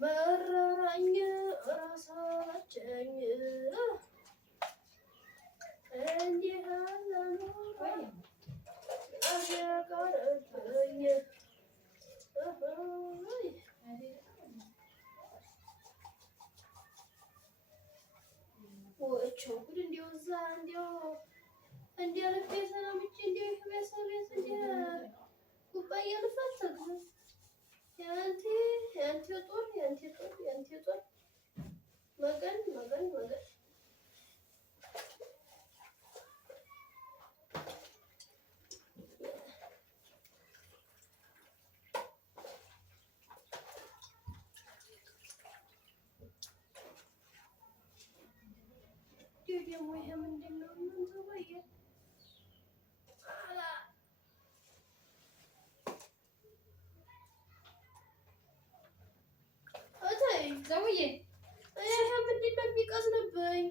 መረረኝ ራሳቸኝ እንዲህ ያለ ኑሮ አሸቀረብኝ ወቸው ጉድ እንዲያው እዛ እንዲያው ልቤ ሰላምቼ እንዲያው ቤተሰቤት እንዲያው ኩባያ ልፈትግ ያንተ ጦር መገን ደግሞ ይሄ ምንድን ነው? ዘውዬ ይሄ ምንድን ነው የሚቀዝንብኝ?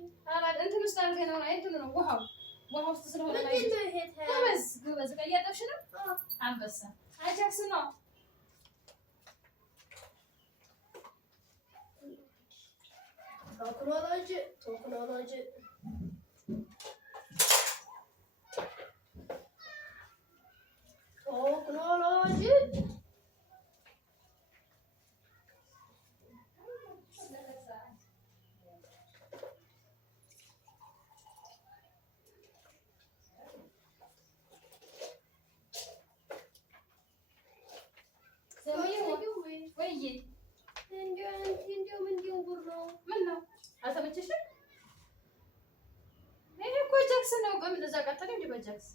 እንትን ውስጥ አድርገህ ነው እንትን ነው ውሃው ውስጥ ስለሆነ ጎበዝ ዕቃ እያጠብሽ ነው። አንበሳ አጃክስ ነው። ቴክኖሎጂ እንዲያው ጉድ ነው። ምን ነው አልተመቸሽም? ይሄ እኮ ጃክስ ነው። በምን እዛ ቀጠለ እንዴ? በጃክስ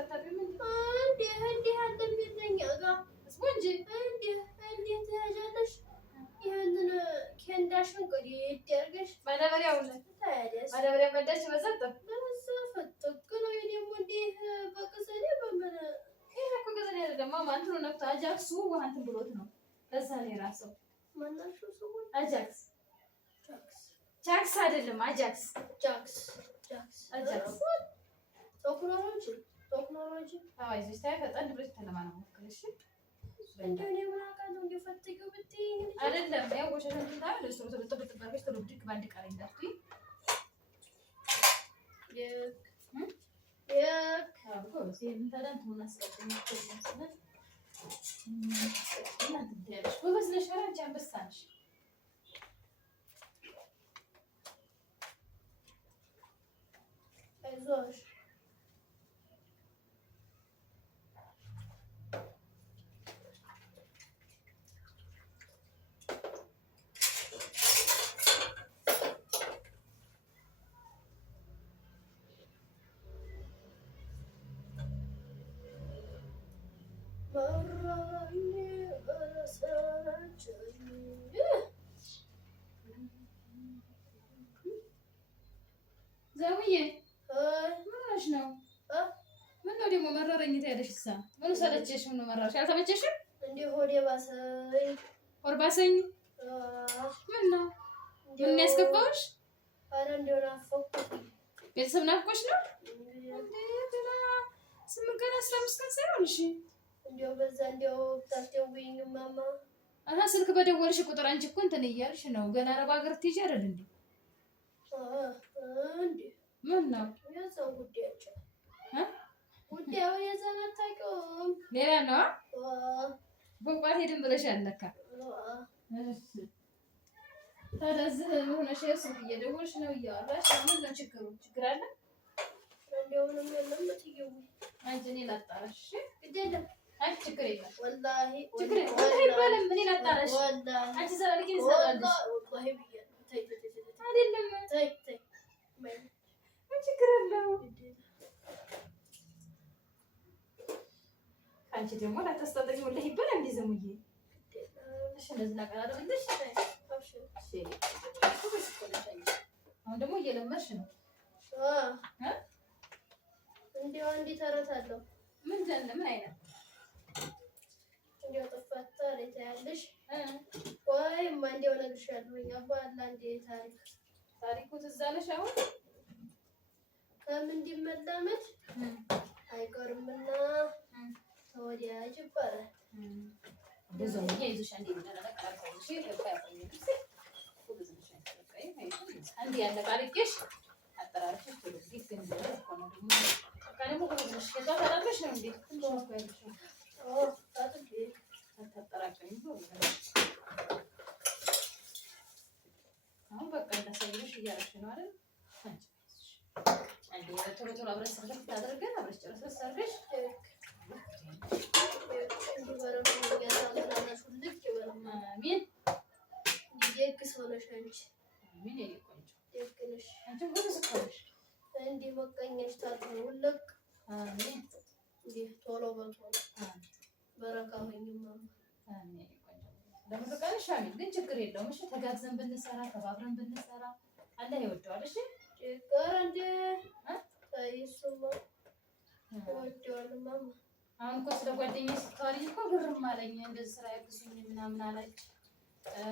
አታጥቢም እንዴ? እንዲህ አለ የሚለኝ ጋር ስፖንጅ እንዲህ ትያዣለሽ። ይሄንን ኬንዳሽን ቆዲት ያርገሽ ማዳበሪያውን ማዳበሪያ ቀዳሽ በዛት ፈጥቅ ነው። የደሞ እንዲህ በቅዘኔ በምን ይሄ እኮ ቅዘኔ አይደለም። ማማ እንትኑ ነው አጃክሱ ውሃ እንትን ብሎት ነው። ለዛ ነው የራሰው ማናቸው ሰው አጃክስ ጃክስ አይደለም አጃክስ ቴክኖሎጂ አይዞሽ ታይ ፈጠን ብለሽ ተለማና ሞክሪ እሺ። እንደው እኔ ምን አውቃለሁ እንደፈትገው ብትይኝ አይደለም ያው ወሸሽ እንትን ታዲያ ለስሩ ተበጥባርሽ ተብድክ ባንድ ቃል እንዳትይ አዎ ሲሄን ታዲያ እንትኑን አስቀድም ተመስለ ጎበዝ ነሽ። ኧረ አንቺ አንበሳ ነሽ። አይዞሽ ዘውዬ ምን ሆነሽ ነው? ምነው ደግሞ መረረኝ ትያለሽ? እሷ ምን ሰለቸሽ? ምን መረረሽ? አልተመቸሽም? እንዴ ሆዴ ባሰኝ። ሆድ ባሰኝ? ምን ነው ምን ያስከፋሽ? ኧረ እንደው ናፈኩኝ። ቤተሰብ ናፍቆሽ ነው? ገና 8 ቀን 15 ቀን ሳይሆን እሺ። እንደው በዛ እንደው ታስደውይኝ ማማ። ስልክ በደወልሽ ቁጥር አንቺ እኮ እንትን እያልሽ ነው። ገና አረብ ሀገር ትሄጂ አይደል እንዴ? እንዴ ምን ነው የዛው ጉዳዩ የዛን አታውቂውም? ሌላ ነው በቋት ሄድን ብለሻል ለካ። ታዲያ እዚህ ሆነሽ ስልክ እየደወልሽ ነው እያወራሽ ምን ነው ችግሩ? ችግር አለ? እንደው ምንም የለም እትዬው። አንቺ እኔ ላጣራሽ ግድ የለም አንቺ ችግር የለም ወላሂ ችግር የለም አይባልም። እኔ ላጣራሽ አንቺ ዘላልቂ ዘላልሽ ወላሂ ብያለሁ። አይደለም ተይ ችግር የለው። አንቺ ደግሞ ላታስታጠቂ ወላሂ ይባላል እንዴ ዘሙዬ? እሺ እንደዚህ ላቀራረብልሽ። እሺ አሁን ደግሞ እየለመድሽ ነው። እንዲያው አንዴ ተረት አለው። ምን አይነት እንዲያው ጥፋታ ላይ ታያለሽ። ወይማ እንዲያው እነግርሻለሁኝ አባላ እንዴ ታሪኩ ትዝ አለሽ? አሁን ከምን እንዲመላመድ አይቀርምና ተወዳጅ ይባላል። ብዙም ይይዙሽ አንዴ እንደረቀ አርፈሽ ይፈያፈኝ አንዴ ያለ ቃልቄሽ አጠራርሽ ሁሉ ጊዜ እንደሆነ ደግሞ ካለሙ ሁሉሽ ከዛ ታላልሽ ነው እንዴ ሁሉ አባይሽ ታጥቂ አታጠራቀኝ አሁን በቃ እንዳሳየሽ እያለሽ ነው አይደል አንዴ ቶሎ ቶሎ አብረሽ ሰርተሽ ታደርገን አብረሽ ጨርሰሽ ሰርተሽ አሜን ደግ ሰው ነሽ አንቺ አሜን የኔ ቆንጆ ደግ ነሽ አንቺ ሁሉ ስኮነሽ እንዲህ መቀኘሽ ታጥውልቅ አሜን እንዴ ቶሎ በቶሎ አሜን በረካ ሆኝማ አሜን ለምትቀንሽ አሜን ግን ችግር የለውም እሺ ተጋግዘን ብንሰራ ተባብረን ብንሰራ አላህ ይወደዋል እሺ ችግር እንደ ታይሱማ ይወደዋል ማማ አሁን እኮ ስለ ጓደኛዬ ስታወሪ እኮ ግርም አለኝ እንደዚህ ስራ ያግዙኝ ምናምን አለች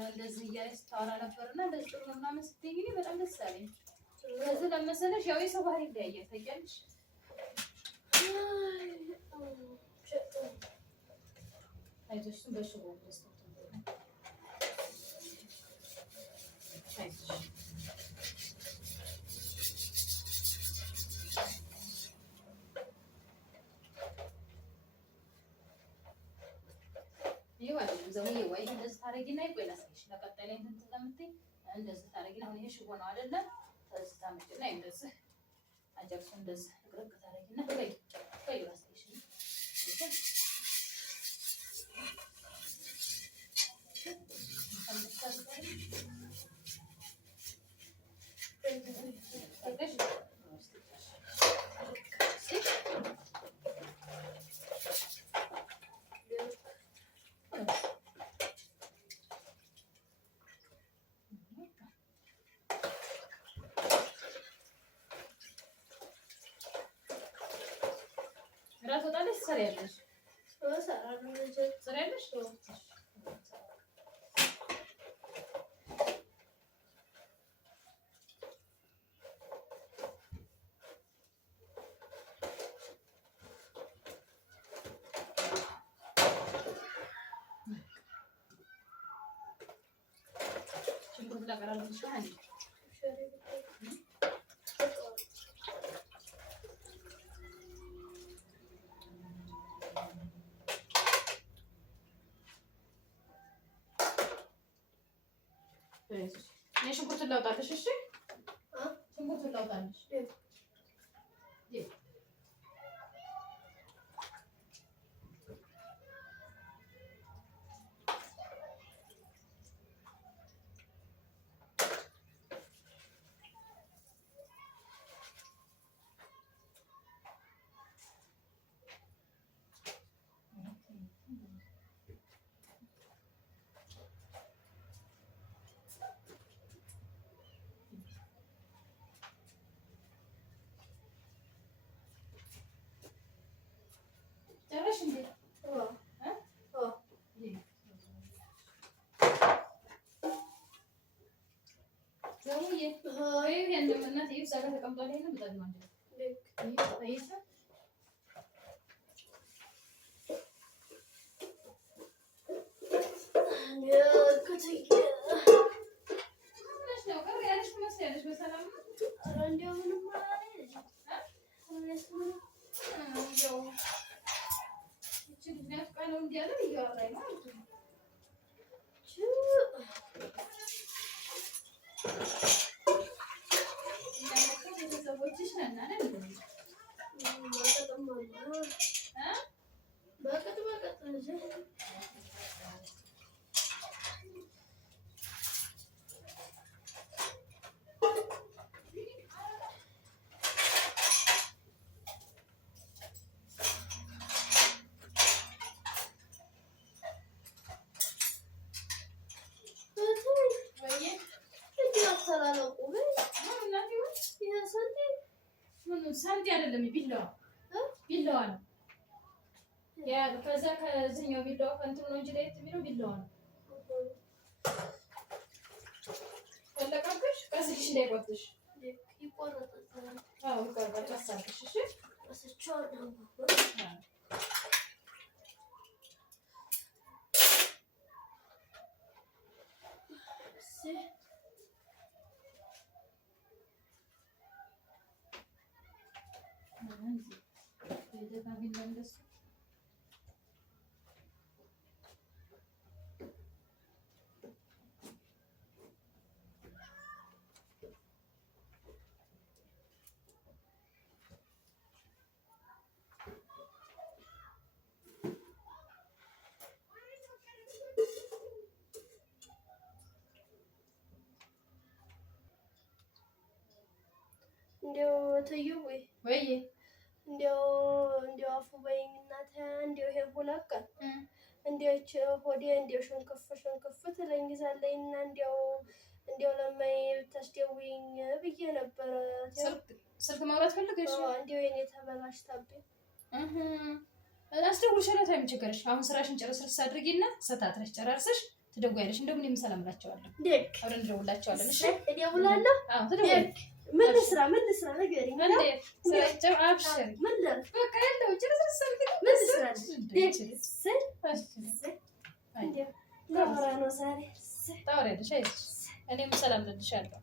እንደዚህ እያለች ስታወራ ነበርና እንደዚህ ጥሩ ነው ምናምን ስትይኝ እኔ በጣም ደስ አለኝ ከዚህ ለመሰለሽ ያው የሰው ባህሪ ይለያያል ታውቂያለሽ አይዞሽ በሽቦ ደስታ አይዞሽ ዘሙዬ ወይ እንደዚህ ታረጊና ይቆይ ላሳይሽ ለቀጣይ ላይ እንትን ስለምትይ እንደዚህ ታረጊና አሁን ይሄ ሽቦ ነው አይደለ ስለዚህ ታመጭና እንደዚህ አጃክሱ እንደዚህ ግርግ ታረጊና ቆይ ላሳይሽ ራስ ወጣለሽ ትሰሪያለሽ ትሰሪያለሽ ሽንኩርት ላቀራለሽ አንዴ ሽንኩርቱን ላውጣልሽ እሺ ሽንኩርቱን ላውጣልሽ ጨረሽ እንዴ ዘሙዬ ወይ እንደምናት ይብዛ ጋር ተቀምጧል ይሄን ምጣድ ማለት ነው አይሳ በሰላም እንደው ምንም አይደል ነው እንዲያለ እያወራኝ ማለት ነው ቤተሰቦችሽ ነን አይደል በቅጥ ሳንቲ አይደለም ቢላዋ ነው ያ ከዛ ከዚህኛው ቢላዋ ከእንትኑ ነው እንጂ ለየት የሚለው ቢላዋ ነው ፈለቀብሽ ቀስልሽ እንዳይቆርጥሽ ይቆረጣል አዎ ይቆረጣል አሳልሽ እሺ አስቻው እንዲያው ትይው ወይ እንዲያው አፉ በይኝ እናቴ እንዲያው ይሄን ሁለት ቀን እንዲያው ሆዴ እንዲያው ሸንከፍ ትለኝ ይዛለኝ እና እንዲያው ለማይ ብታስደውይኝ ብዬ ነበረ። ስልክ ማውራት ፈልገሽ? እንዲያው የኔ ተበላሽታብኝ አስደውልሻለሁ። ታይም ችግርሽ አሁን ስራሽን ጨርሰሽ አድርጊና ሰታትረሽ ጨራርሰሽ ትደውያለሽ። እንደው ምን ሰላም እላቸዋለሁ። አብረን እንደውላቸዋለን። እሺ እደውላለሁ። አዎ ትደውያለሽ። ምን ልስራ ንገሪኝ። ስራቸው አብሽር ምን ልስራ በቃ ያለው ጨርሰሽ ሰርግ ምን ልስራ ነው ዛሬ ታወሪያለሽ። እኔም ሰላም እልልሻለሁ።